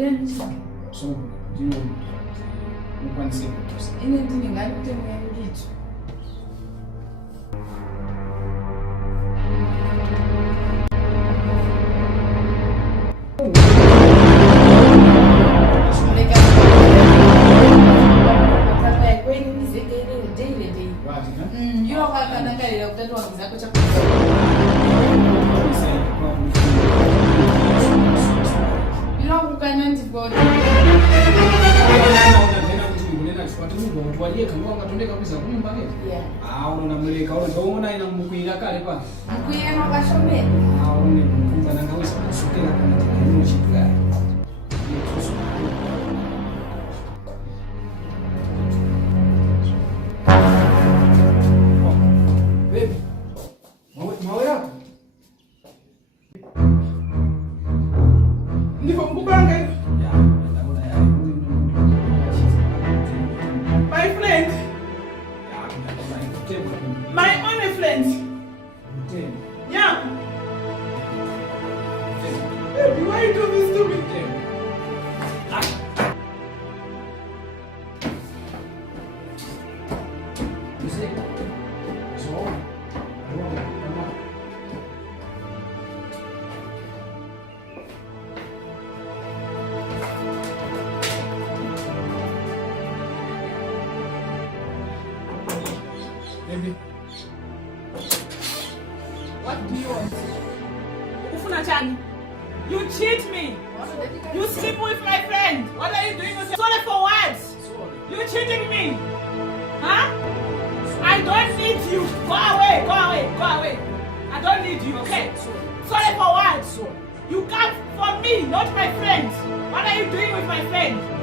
So, do you want to say anything I don't think I need. Baby. What do you want? Ufunachani? You cheat me. You sleep with my friend. What are you doing? Sorry for what? You cheating me. Huh? I don't need you. Go away, go away, go away. I don't need you, okay? Sorry for what? You come for me, not my friend. What are you doing with my friend?